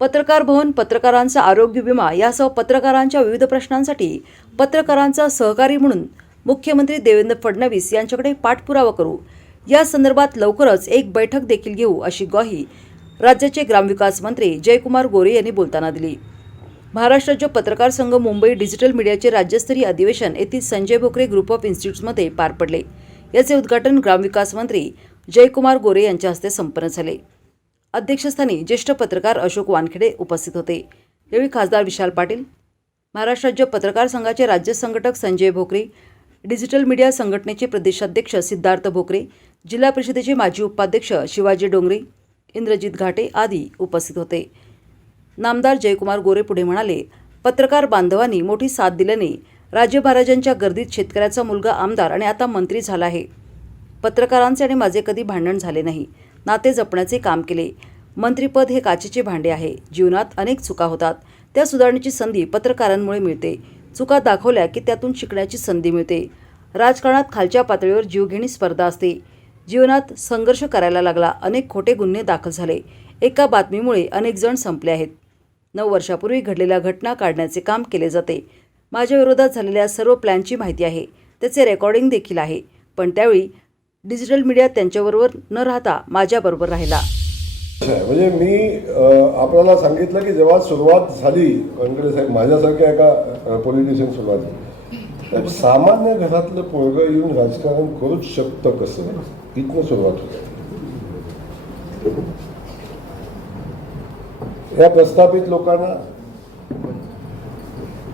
पत्रकार भवन पत्रकारांचा आरोग्य विमा यासह पत्रकारांच्या विविध प्रश्नांसाठी पत्रकारांचा सहकारी म्हणून मुख्यमंत्री देवेंद्र फडणवीस यांच्याकडे पाठपुरावा करू. या संदर्भात लवकरच एक बैठक देखील घेऊ अशी ग्वाही राज्याचे ग्रामविकास मंत्री जयकुमार गोरे यांनी बोलताना दिली. महाराष्ट्र राज्य पत्रकार संघ मुंबई डिजिटल मीडियाचे राज्यस्तरीय अधिवेशन येथील संजय भोकरे ग्रुप ऑफ इन्स्टिट्यूटमध्ये पार पडले. याचे उद्घाटन ग्रामविकास मंत्री जयकुमार गोरे यांच्या हस्ते संपन्न झाले. अध्यक्षस्थानी ज्येष्ठ पत्रकार अशोक वानखेडे उपस्थित होते. यावेळी खासदार विशाल पाटील महाराष्ट्र राज्य पत्रकार संघाचे राज्य संघटक संजय भोकरे डिजिटल मीडिया संघटनेचे प्रदेशाध्यक्ष सिद्धार्थ भोकरे जिल्हा परिषदेचे माजी उपाध्यक्ष शिवाजी डोंगरे इंद्रजित घाटे आदी उपस्थित होते. नामदार जयकुमार गोरे पुढे म्हणाले पत्रकार बांधवांनी मोठी साथ दिल्याने राजे महाराजांच्या गर्दीत शेतकऱ्याचा मुलगा आमदार आणि आता मंत्री झाला आहे. पत्रकारांचे आणि माझे कधी भांडण झाले नाही. नाते जपण्याचे काम केले. मंत्रीपद हे काचेचे भांडे आहे. जीवनात अनेक चुका होतात. त्या सुधारण्याची संधी पत्रकारांमुळे मिळते. चुका दाखवल्या की त्यातून शिकण्याची संधी मिळते. राजकारणात खालच्या पातळीवर जीवघेणी स्पर्धा असते. जीवनात संघर्ष करायला लागला. अनेक खोटे गुन्हे दाखल झाले. एका बातमीमुळे अनेक जण संपले आहेत. नऊ वर्षापूर्वी घडलेल्या घटना काढण्याचे काम केले जाते. माझ्या विरोधात झालेल्या सर्व प्लॅनची माहिती आहे. त्याचे रेकॉर्डिंग देखील आहे. पण त्यावेळी डिजिटल मीडिया त्यांच्याबरोबर न राहता माझ्याबरोबर राहिला. म्हणजे मी आपल्याला सांगितलं की जेव्हा सुरुवात झाली वानखेडे साहेब माझ्यासारख्या एका पॉलिटिशियन सुरुवात झाली. तर सामान्य घरातलं पोरगं येऊन राजकारण करूच शकतं कसं? इथनं सुरुवात होते. या प्रस्थापित लोकांना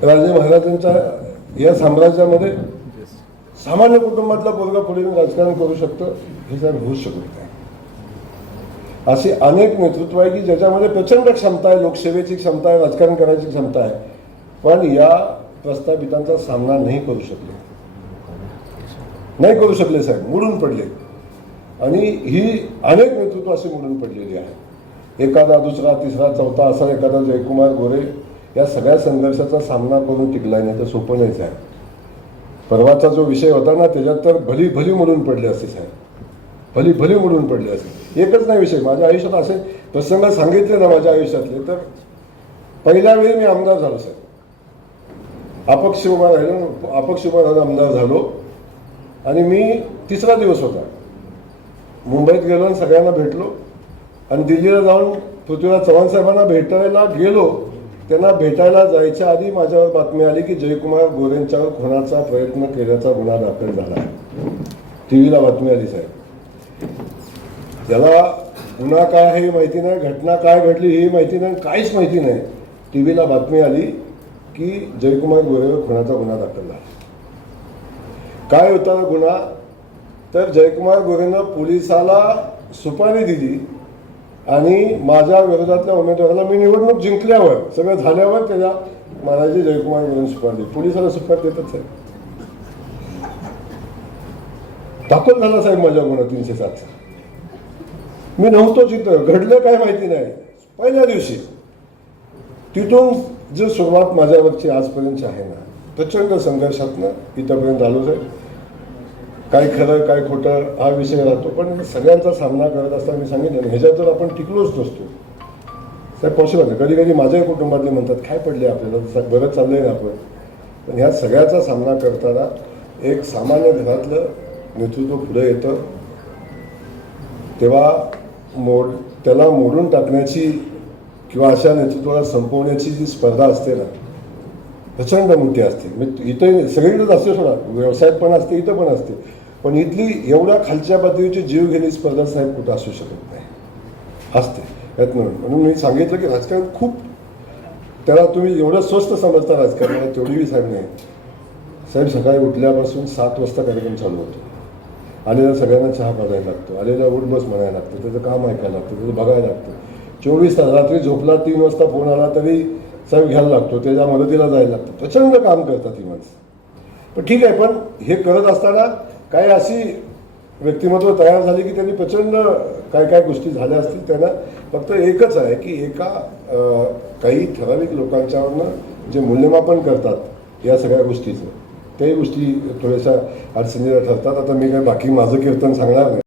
राजे महाराजांच्या या साम्राज्यामध्ये सामान्य कुटुंबातला पोरगा पुढे येऊन राजकारण करू शकतं? हे साहेब होऊ शकत नाही. अशी अनेक नेतृत्व आहे की ज्याच्यामध्ये प्रचंड क्षमता आहे लोकसेवेची क्षमता आहे राजकारण करायची क्षमता आहे. पण या प्रस्थापितांचा सामना नाही करू शकले. नाही करू शकले साहेब मोडून पडले. आणि ही अनेक नेतृत्व अशी मोडून पडलेली आहे. एखादा दुसरा तिसरा चौथा असा एखादा जयकुमार गोरे या सगळ्या संघर्षाचा सामना करून टिकलाय नाही तर सोपं नाहीच आहे परवाचा जो विषय होता ना त्याच्यात तर भली भली मोडून पडले असते साहेब. भली भली मोडून पडले असते एकच नाही विषय. माझ्या आयुष्यात असे प्रसंग सांगितले ना माझ्या आयुष्यातले तर पहिल्या वेळी मी आमदार झालो साहेब अपक्ष उभा राहिलो अपक्ष उभा राहून आमदार झालो. आणि मी तिसरा दिवस होता. मुंबईत गेलो आणि सगळ्यांना भेटलो. आणि दिल्लीला जाऊन पृथ्वीराज चव्हाण साहेबांना भेटायला गेलो. त्यांना भेटायला जायच्या आधी माझ्यावर बातमी आली की जयकुमार गोरेंच्यावर खुनाचा प्रयत्न केल्याचा गुन्हा दाखल झाला. टी व्हीला बातमी आली साहेब. त्याला गुन्हा काय आहे हे माहिती नाही घटना काय घडली ही माहिती नाही काहीच माहिती नाही. टी व्हीला बातमी आली की जयकुमार गोरेवर खुनाचा गुन्हा दाखल झाला. काय होता गुन्हा? तर जयकुमार गोरेनं पोलिसाला सुपारी दिली आणि माझ्या विरोधातल्या उमेदवाराला मी निवडणूक जिंकल्यावर सगळं झाल्यावर त्याला महाराजी जयकुमार गोरेनं सुपारी दिली. पोलिसाला सुपारी देतच आहे दाखल झाला साहेब माझ्या गुन्हा तीनशे सातचा. मी नव्हतो तिथं घडलं काय माहिती नाही. पहिल्या दिवशी. तिथून जो सुरुवात माझ्यावरची आजपर्यंत आहे ना प्रचंड संघर्षातनं इथंपर्यंत आलो आहे काय खरं काय खोटं हा विषय राहतो. पण सगळ्यांचा सामना करत असताना मी सांगितलं ह्याच्यात जर आपण टिकलोच नसतो. साहेब पॉसिबल कधी कधी माझ्याही कुटुंबातले म्हणतात काय पडले आपल्याला? स- बरं चाललंय ना आपण. पण ह्या सगळ्याचा सामना करताना एक सामान्य घरातलं नेतृत्व पुढे येतं. तेव्हा मोड त्याला मोडून टाकण्याची किंवा अशा नेतृत्वाला संपवण्याची जी स्पर्धा असते ना प्रचंड मोठी असते. म्हणजे इथं सगळीकडेच असते सोडा व्यवसायात पण असते इथं पण असते. पण इथली एवढ्या खालच्या पातळीची जीव घेणी स्पर्धा साहेब कुठं असू शकत नाही. असते यात म्हणून म्हणून मी सांगितलं की राजकारण खूप त्याला तुम्ही एवढं स्वस्त समजता राजकारणाला तेवढी साहेब नाही. साहेब सकाळी उठल्यापासून सात वाजता कार्यक्रम चालू होतो. आलेल्या सगळ्यांना चहा पाजायला लागतो. आलेल्या उठबस म्हणायला लागतं. त्याचं काम ऐकायला लागतं. त्याचं बघायला लागतं. चोवीस तास रात्री झोपला तीन वाजता फोन आला तरी साहेब घ्यायला लागतो. त्याच्या मदतीला जायला लागतं. प्रचंड काम करतात ही माणसं. पण ठीक आहे पण हे करत असताना काही अशी व्यक्तिमत्व तयार झाली की त्यांनी प्रचंड काय काय गोष्टी झाल्या असतील. त्यांना फक्त एकच आहे की एका काही ठराविक लोकांच्यावरनं जे मूल्यमापन करतात या सगळ्या गोष्टीचं त्याही गोष्टी थोड्याशा अडचणीला ठरतात आता मी काय बाकी माझं कीर्तन सांगणार नाही.